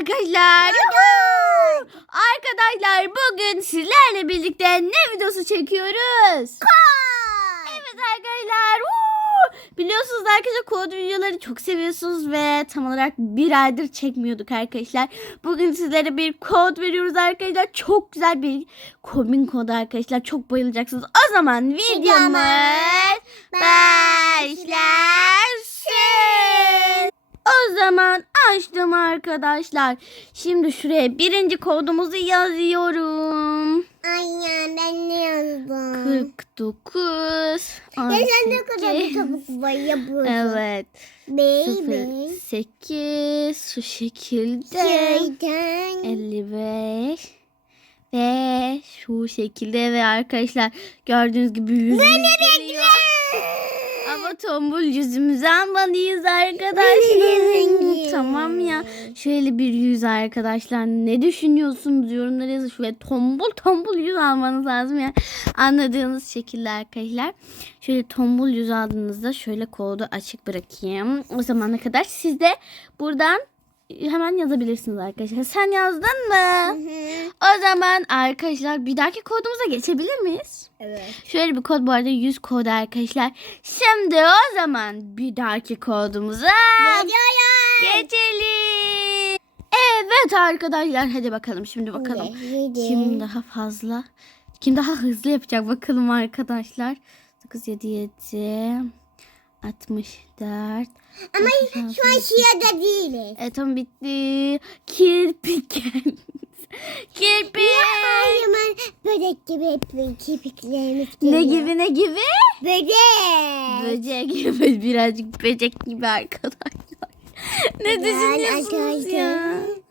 arkadaşlar. Arkadaşlar bugün sizlerle birlikte ne videosu çekiyoruz? Evet arkadaşlar. Biliyorsunuz arkadaşlar kod videoları çok seviyorsunuz ve tam olarak bir aydır çekmiyorduk arkadaşlar. Bugün sizlere bir kod veriyoruz arkadaşlar. Çok güzel bir kombin kodu arkadaşlar. Çok bayılacaksınız. O zaman videomuz açtım arkadaşlar. Şimdi şuraya birinci kodumuzu yazıyorum. Aynen ben ne yazdım? 49 Ya sen ne kadar 18. çabuk yapıyorsun. Evet. Baby. 8 şu şekilde. Şeyden. 55 ve şu şekilde ve arkadaşlar gördüğünüz gibi yüzümüz geliyor. Ama tombul yüzümüze almalıyız arkadaşlar. tamam ya. Şöyle bir yüz arkadaşlar. Ne düşünüyorsunuz yorumlara yazın. Şöyle tombul tombul yüz almanız lazım ya. Anladığınız şekilde arkadaşlar. Şöyle tombul yüz aldığınızda şöyle kodu açık bırakayım. O zamana kadar siz de buradan hemen yazabilirsiniz arkadaşlar. Sen yazdın mı? O zaman arkadaşlar bir dahaki kodumuza geçebilir miyiz? Evet. Şöyle bir kod bu arada 100 kod arkadaşlar. Şimdi o zaman bir dahaki kodumuza Geliyorum. geçelim. Evet arkadaşlar hadi bakalım şimdi bakalım. Kim daha fazla kim daha hızlı yapacak bakalım arkadaşlar. 9 7 7 64 Ama şu an şiada değiliz. Evet tamam bitti. Kirpik. Kirpik. Her zaman böcek gibi hep kirpiklerimiz geliyor. Ne gibi ne gibi? Böcek. Böcek gibi birazcık böcek gibi arkadaşlar. ne düşünüyorsunuz ya? arkadaşlar.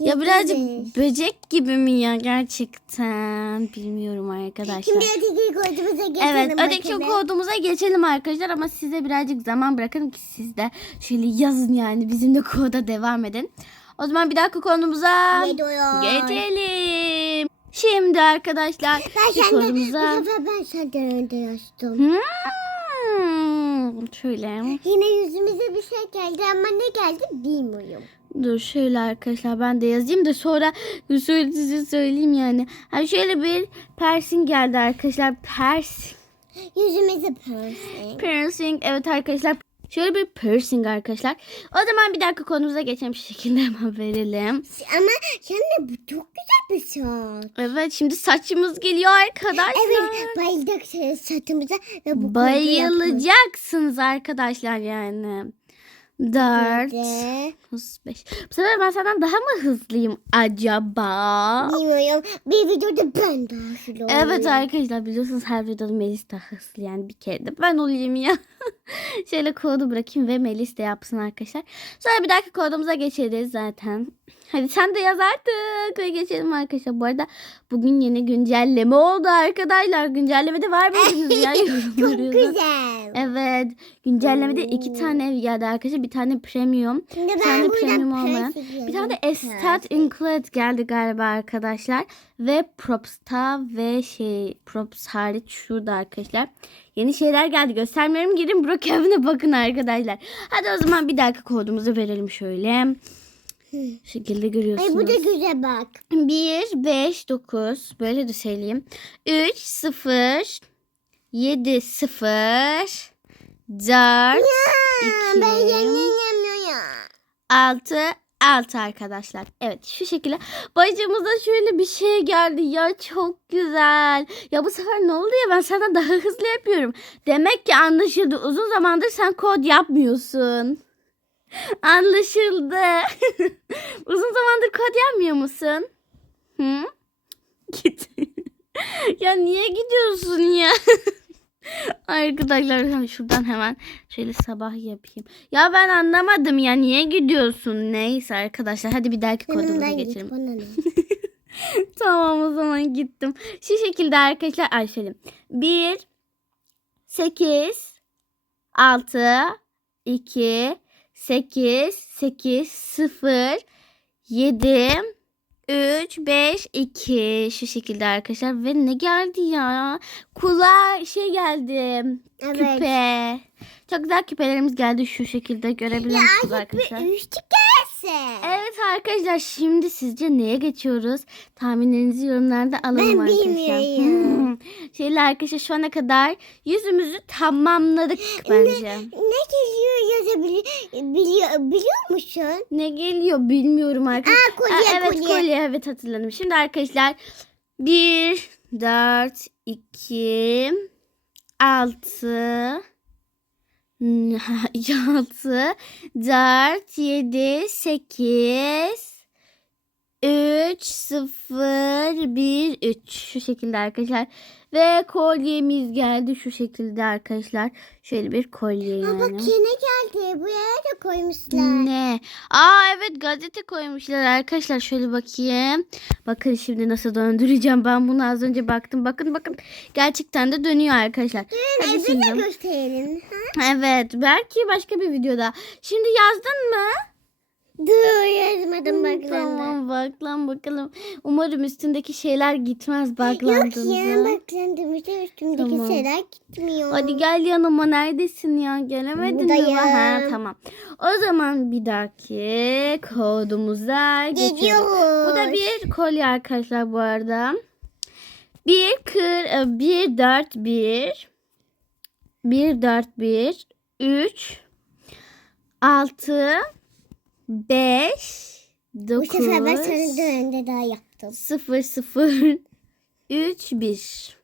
Ya birazcık böcek gibi mi ya gerçekten bilmiyorum arkadaşlar. Şimdi öteki kodumuza geçelim Evet öteki bakalım. kodumuza geçelim arkadaşlar ama size birazcık zaman bırakın ki siz de şöyle yazın yani bizim de koda devam edin. O zaman bir dakika kodumuza Geliyor. geçelim. Şimdi arkadaşlar Ben bir sefer ben senden önce yazdım. Hmm, şöyle Yine yüzümüze bir şey geldi ama ne geldi bilmiyorum. dur şöyle arkadaşlar ben de yazayım da sonra size söyleyeyim yani. Ha şöyle bir piercing geldi arkadaşlar. Piercing. Yüzümüze piercing. Piercing. Evet arkadaşlar. Şöyle bir piercing arkadaşlar. O zaman bir dakika konumuza geçelim şu şekilde hemen verelim. Ama sen de bu çok güzel bir saç. Evet şimdi saçımız geliyor arkadaşlar. Evet bayıldık senin saçımıza ve bu. Bayılacaksınız arkadaşlar yani. 4 Ve 35. Bu sefer ben senden daha mı hızlıyım acaba? Bilmiyorum. Bir videoda ben daha hızlı Evet arkadaşlar biliyorsunuz her videoda Melis daha hızlı yani bir kere de ben olayım ya. Şöyle kodu bırakayım ve Melis de yapsın arkadaşlar. Sonra bir dahaki kodumuza geçeriz zaten. Hadi sen de yaz artık ve geçelim arkadaşlar. Bu arada bugün yeni güncelleme oldu arkadaşlar. Güncelleme de var mıydınız ya? Çok güzel. Evet. Güncellemede iki tane geldi arkadaşlar. Bir tane premium. Şimdi Bir tane premium olmayan. Bir tane de. Estat Included geldi galiba arkadaşlar. Ve Props'ta ve şey Props hariç şurada arkadaşlar. Yeni şeyler geldi. Göstermiyorum. Girin Brookhaven'a bakın arkadaşlar. Hadi o zaman bir dakika kodumuzu verelim şöyle. Şu şekilde görüyorsunuz. Ay bu da güzel bak. 1, 5, 9. Böyle de söyleyeyim. 3, 0, 7, 0, 4, Ben 2, yemiyorum. 6, 6 arkadaşlar. Evet şu şekilde. Bacımıza şöyle bir şey geldi ya çok güzel. Ya bu sefer ne oldu ya ben senden daha hızlı yapıyorum. Demek ki anlaşıldı. Uzun zamandır sen kod yapmıyorsun. Anlaşıldı. Uzun zamandır kod yapmıyor musun? Hı? Git. ya niye gidiyorsun ya? Arkadaşlar hemen şuradan hemen şöyle sabah yapayım. Ya ben anlamadım ya niye gidiyorsun? Neyse arkadaşlar hadi bir dahaki kodumuza geçelim. Tamam o zaman gittim. Şu şekilde arkadaşlar Ayşe'lim. 1 8 6 2 8 8 0 7 3 5 2 şu şekilde arkadaşlar ve ne geldi ya? Kulağa şey geldi. Evet. Küpe. Çok güzel küpelerimiz geldi şu şekilde görebiliyor musunuz arkadaşlar? Üçlü kez. Misin? Evet arkadaşlar şimdi sizce neye geçiyoruz? Tahminlerinizi yorumlarda alalım Ben arkadaşlar. bilmiyorum. Şeyle arkadaşlar şu ana kadar yüzümüzü tamamladık bence. Ne geliyor yazabilir biliyor, biliyor musun? Ne geliyor bilmiyorum arkadaşlar. Aa, kolye, evet kolye. kolye evet hatırladım. Şimdi arkadaşlar 1, 4, 2, 6, 6, 4, 7, 8, 3, 0, 1, 3. Şu şekilde arkadaşlar. Ve kolyemiz geldi şu şekilde arkadaşlar. Şöyle bir kolye yani. bak yine geldi. Buraya da koymuşlar. Ne? Aa evet gazete koymuşlar arkadaşlar. Şöyle bakayım. Bakın şimdi nasıl döndüreceğim. Ben bunu az önce baktım. Bakın bakın. Gerçekten de dönüyor arkadaşlar. Hadi Bize şimdi. gösterelim. Ha? Evet. Belki başka bir videoda. Şimdi yazdın mı? Dur yazmadım bak. Tamam bak lan bakalım. Umarım üstündeki şeyler gitmez Yok baklandığında. ya baklandığımızda üstümdeki Tamam. şeyler gitmiyor. Hadi gel yanıma neredesin ya? Gelemedin mi? Buradayım. Ha, tamam. O zaman bir dahaki kodumuza geçiyoruz. Bu da bir kolye arkadaşlar bu arada. Bir kır, e, bir dört bir, bir dört bir, üç, altı, beş, Bu sefer ben da önde daha yaptım. sıfır sıfır, üç bir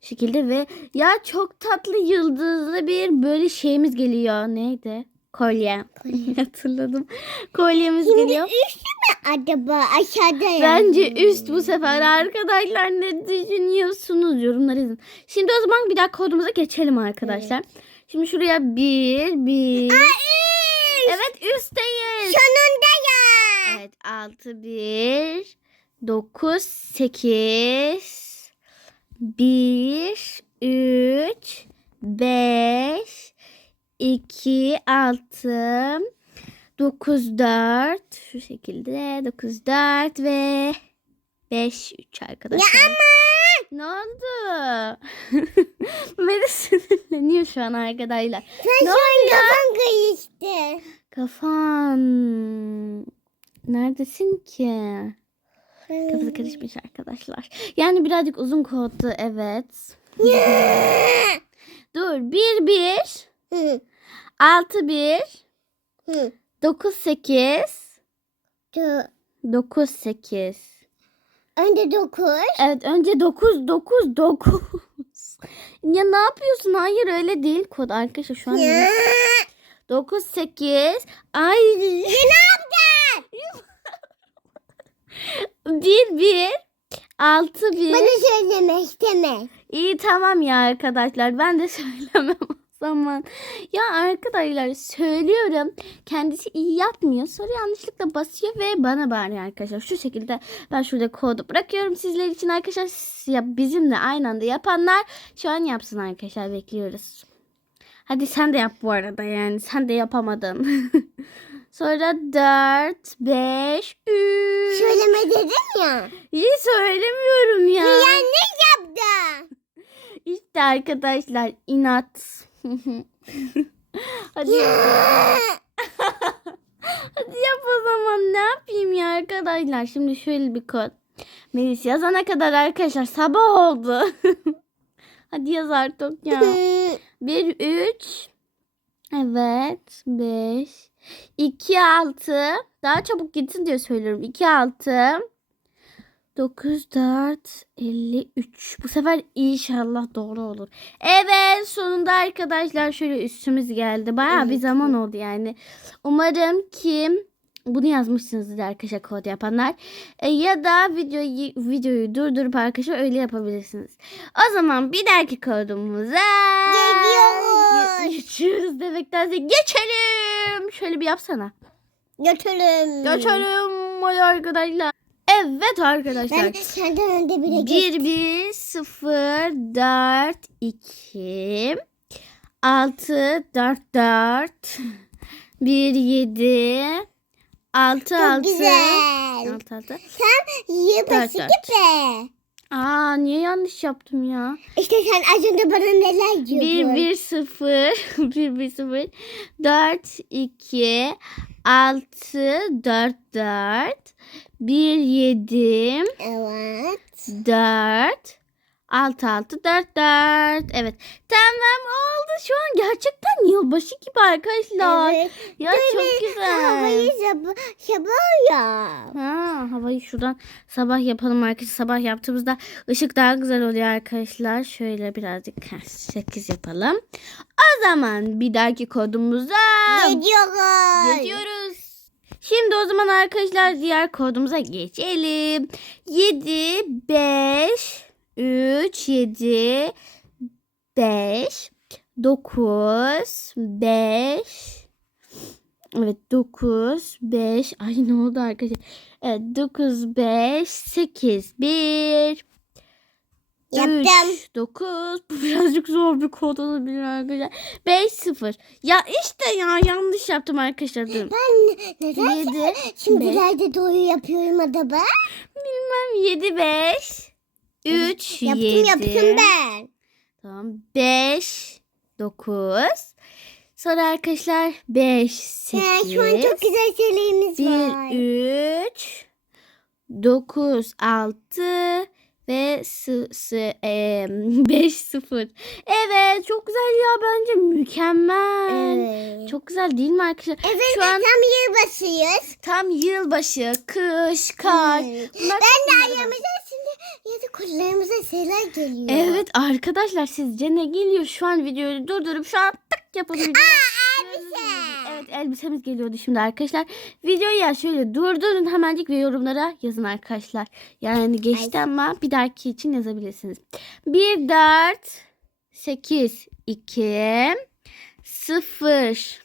şekilde ve ya çok tatlı yıldızlı bir böyle şeyimiz geliyor. Neydi? Kolye. Hatırladım. Kolyemiz geliyor. Üstü mü acaba aşağıda ya? Bence üst bu sefer arkadaşlar ne düşünüyorsunuz yorumları yazın. Şimdi o zaman bir daha kodumuza geçelim arkadaşlar. Şimdi şuraya bir bir. Evet üstteyiz. Sonunda ya. Evet 6 1 9 8 1 3 5 2 6 9 4 şu şekilde 9 4 ve 5 3 arkadaşlar. Ya ama. Ne oldu? Beni sinirleniyor şu an arkadaşlar. Sen Ne şu an kafan kayıştı. Kafan. Neredesin ki? Kafası karışmış arkadaşlar. Yani birazcık uzun koddu evet. Dur. 1 1 Hı, 6 1 hı. 9 8 Dur. 9 8. Önde dokuz. Evet önce 9 9 9. ya ne yapıyorsun? Hayır öyle değil kod arkadaşlar şu an. Ya. 9 8 Ay. Ne yaptın? 1 1 6 1 Bana söyleme isteme. İyi tamam ya arkadaşlar. Ben de söylemem zaman. Ya arkadaşlar söylüyorum. Kendisi iyi yapmıyor. Sonra yanlışlıkla basıyor ve bana bağırıyor arkadaşlar. Şu şekilde ben şurada kodu bırakıyorum sizler için arkadaşlar. Ya bizimle aynı anda yapanlar şu an yapsın arkadaşlar. Bekliyoruz. Hadi sen de yap bu arada yani. Sen de yapamadın. Sonra 4, 5, 3. Söyleme dedim ya. İyi söylemiyorum ya. Yanlış yaptın. İşte arkadaşlar inat. Hadi hadi yap o zaman ne yapayım ya arkadaşlar. Şimdi şöyle bir kod. Melis yazana kadar arkadaşlar sabah oldu. hadi yaz artık ya. 1 3 Evet 5 2 6 daha çabuk gitsin diye söylüyorum. 2 6 9 4 53 bu sefer inşallah doğru olur. Evet sonunda arkadaşlar şöyle üstümüz geldi. Baya bir Evet. zaman oldu yani. Umarım ki bunu yazmışsınızdır arkadaşlar kod yapanlar. E, ya da videoyu videoyu durdurup arkadaşlar öyle yapabilirsiniz. O zaman bir dahaki kodumuza Geliyoruz. geçiyoruz demektense geçelim. Şöyle bir yapsana. Götürüm. Geçelim hadi arkadaşlar. Evet arkadaşlar. Ben senden önde bile geçtim. 1 1 0 4 2 6 4 4 1 7 6 Çok 6 güzel. 6 6 Sen dört. gibi. Aa niye yanlış yaptım ya? İşte sen az önce bana neler 1 diyordun. 1 0 1 1 0 4 2 6 4 4 1 7 Evet. 4 6 6 4 4 Evet tamam oldu şu an gerçekten yılbaşı gibi arkadaşlar Evet. ya çok güzel Havayı sabah, sabah ya. Ha, havayı şuradan sabah yapalım arkadaşlar. Sabah yaptığımızda ışık daha güzel oluyor arkadaşlar. Şöyle birazcık 8 yapalım. O zaman bir dahaki kodumuza Gidiyoruz. geçiyoruz. Şimdi o zaman arkadaşlar diğer kodumuza geçelim. 7 5 3 7 5 9 5 Evet 9 5 ay ne oldu arkadaşlar? Evet 9 5 8 1 Yaptım. 3 9 bu birazcık zor bir kod olabilir arkadaşlar. 5 0. Ya işte ya yanlış yaptım arkadaşlar. Ben neden 7 şimdi 5 nerede doğru yapıyorum acaba? bilmem 7 5 3 Yaptım 7 yaptım ben. Tamam 5 9 Sonra arkadaşlar 5 8 Ha, şu an çok güzel şeylerimiz var. 1 3 9 6 ve 5 0. Evet çok güzel ya bence mükemmel. Evet. Çok güzel değil mi arkadaşlar? Evet Şu an tam yılbaşıyız. tam yılbaşı, kış, kar. Evet. Bunlar Ben de ayağımıza şimdi ya da kollarımıza şeyler geliyor. Evet arkadaşlar sizce ne geliyor? Şu an videoyu durdurup şu an tık yapabiliriz. Elbise. Evet elbisemiz geliyordu şimdi arkadaşlar. Videoyu ya şöyle durdurun hemencik ve yorumlara yazın arkadaşlar. Yani geçti ama bir dahaki için yazabilirsiniz. 1 4 8 2 0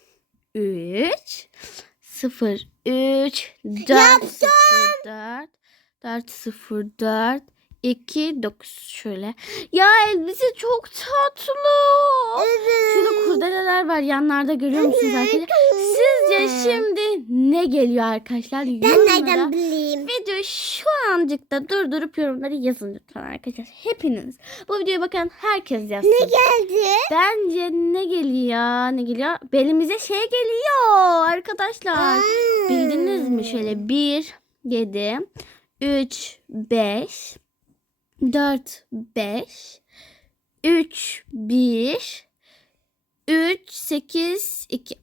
3 0 3 4 Yaptım. 0 4 4 0 4 2 9 şöyle. Ya elbise çok tatlı. Evet. Şurada kurdeleler var yanlarda görüyor musunuz arkadaşlar? Sizce şimdi ne geliyor arkadaşlar? Ben Yorumlara nereden bileyim? Videoyu şu ancık da durdurup yorumları yazın lütfen arkadaşlar. Hepiniz. Bu videoya bakan herkes yazsın. Ne geldi? Bence ne geliyor? Ne geliyor? Belimize şey geliyor arkadaşlar. Aa. Bildiniz mi? Şöyle 1, 7, 3, 5, 4, 5, 3, 1, 3, 8, 2.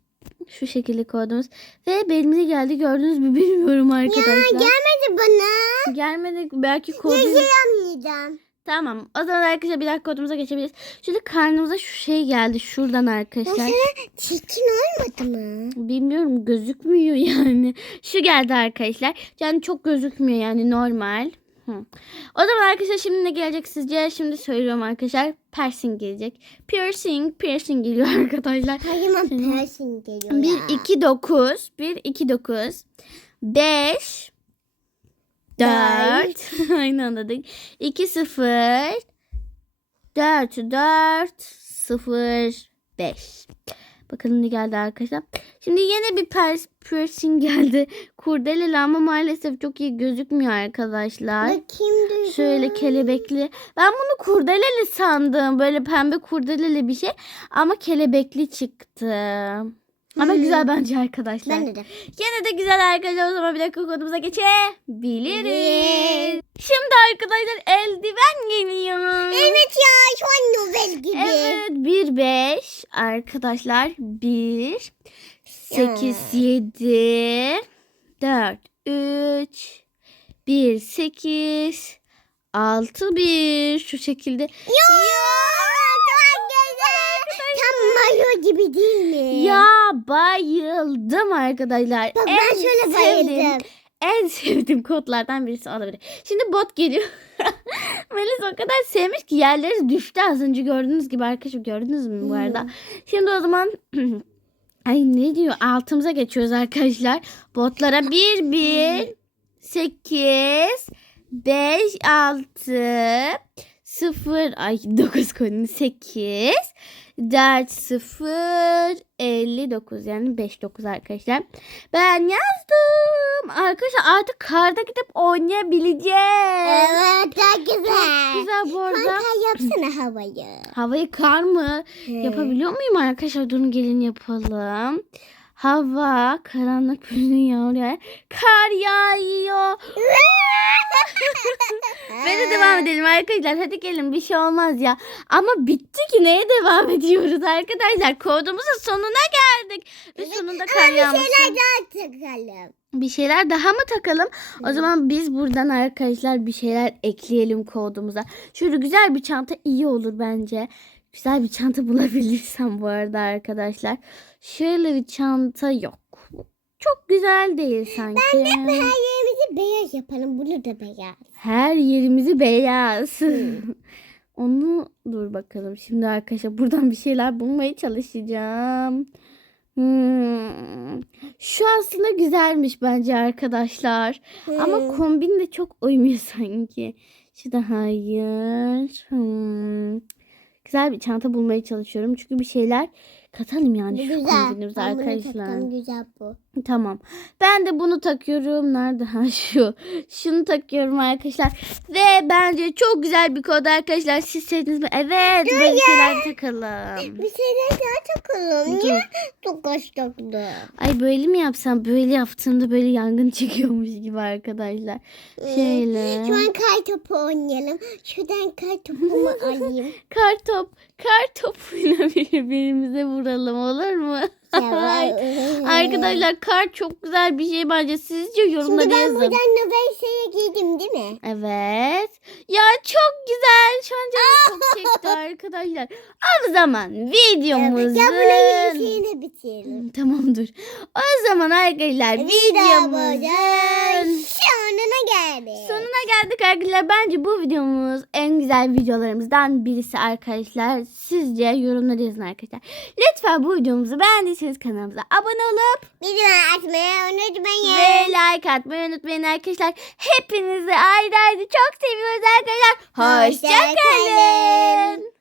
Şu şekilde koydunuz. Ve belimize geldi gördünüz mü bilmiyorum arkadaşlar. Gelmedi bana. Gelmedi belki kodu. Anlayacağım. Tamam. O zaman arkadaşlar bir dakika kodumuza geçebiliriz. Şöyle karnımıza şu şey geldi şuradan arkadaşlar. Çirkin olmadı mı? Bilmiyorum gözükmüyor yani. Şu geldi arkadaşlar. Yani çok gözükmüyor yani normal. Hı. O zaman arkadaşlar şimdi ne gelecek sizce? Şimdi söylüyorum arkadaşlar. Piercing gelecek. Piercing, piercing geliyor arkadaşlar. Hayır Senin- piercing geliyor 1, ya. 2, 9. 1, 2, 9. 5. 4. Aynı değil. 2, 0. 4, 4, 0, 5. Bakalım ne geldi arkadaşlar. Şimdi yine bir pers- piercing geldi. Kurdeleli ama maalesef çok iyi gözükmüyor arkadaşlar. Bakayım. Şöyle kelebekli. Ben bunu kurdeleli sandım. Böyle pembe kurdeleli bir şey. Ama kelebekli çıktı. Ama Hmm. güzel bence arkadaşlar. Ben de. Yine de güzel arkadaşlar. O zaman bir dakika kodumuza geçebiliriz. Şimdi arkadaşlar eldiven geliyor. Evet ya şu an Novel gibi. Evet 1 5 arkadaşlar 1 8 7 4 3 1 8 6 1 şu şekilde Ya. Tam Mario gibi değil mi? ya bayıldım arkadaşlar. Bak En ben şöyle sevdiğim- bayıldım. En sevdiğim kodlardan birisi olabilir. Şimdi bot geliyor. Melis o kadar sevmiş ki yerleri düştü az önce gördüğünüz gibi arkadaşlar gördünüz mü bu arada? Hmm. Şimdi o zaman ay ne diyor altımıza geçiyoruz arkadaşlar. Botlara 1 1 8 5 6 0 ay 9 koydum 8 4 0 59 yani 5 9 arkadaşlar. Ben yazdım. Arkadaşlar artık karda gidip oynayabileceğiz. Evet çok güzel. Güzel bu arada. Kanka yapsana havayı. Havayı kar mı? Yapabiliyor muyum arkadaşlar? Durun gelin yapalım. Hava karanlık bir yağıyor. Kar yağıyor. Böyle devam edelim arkadaşlar. Hadi gelin bir şey olmaz ya. Ama bitti ki neye devam ediyoruz arkadaşlar? Kodumuzun sonuna geldik. Ve Evet, sonunda kar bir yağması. şeyler daha takalım. Bir şeyler daha mı takalım? O zaman biz buradan arkadaşlar bir şeyler ekleyelim kodumuza. Şöyle güzel bir çanta iyi olur bence. Güzel bir çanta bulabilirsem bu arada arkadaşlar. Şöyle bir çanta yok. Çok güzel değil sanki. Her yerimizi beyaz yapalım. Bunu da beyaz. Her yerimizi beyaz. Onu dur bakalım. Şimdi arkadaşlar buradan bir şeyler bulmaya çalışacağım. Hmm. Şu aslında güzelmiş bence arkadaşlar. Ama Hmm. kombin de çok uymuyor sanki. Şu da hayır. Hmm. Güzel bir çanta bulmaya çalışıyorum. Çünkü bir şeyler katalım Bu yani şu güzel. kombinimize arkadaşlar. Güzel bu. Tamam. Ben de bunu takıyorum. Nerede? Ha şu. Şunu takıyorum arkadaşlar. Ve bence çok güzel bir kod arkadaşlar. Siz sevdiniz mi? Evet. Böyle şeyler takalım. Bir şeyler daha takalım. Niye çok hoş taktım? Ay böyle mi yapsam? Böyle yaptığımda böyle yangın çıkıyormuş gibi arkadaşlar. Şöyle. Şu an kay topu oynayalım. Şuradan kay topumu alayım. Kar top. Kar topuyla birbirimize vuralım olur mu? Arkadaşlar kar çok güzel bir şey bence. Sizce yorumlara Şimdi ben yazın. buradan Nobel şeye giydim değil mi? Evet. Ya çok güzel. Şu an canım çok çekti arkadaşlar. O zaman videomuzun... Ya bunu şeyini bitirelim. Tamam dur. O zaman arkadaşlar videomuzun sonuna geldi. sonuna geldik arkadaşlar. Bence bu videomuz en güzel videolarımızdan birisi arkadaşlar. Sizce yorumları yazın arkadaşlar. Lütfen bu videomuzu beğendiyseniz kanalımıza abone olup Video atmayı unutmayın. ve like atmayı unutmayın arkadaşlar. Hepinizi ayrı ayrı çok seviyoruz arkadaşlar. Hoşçakalın.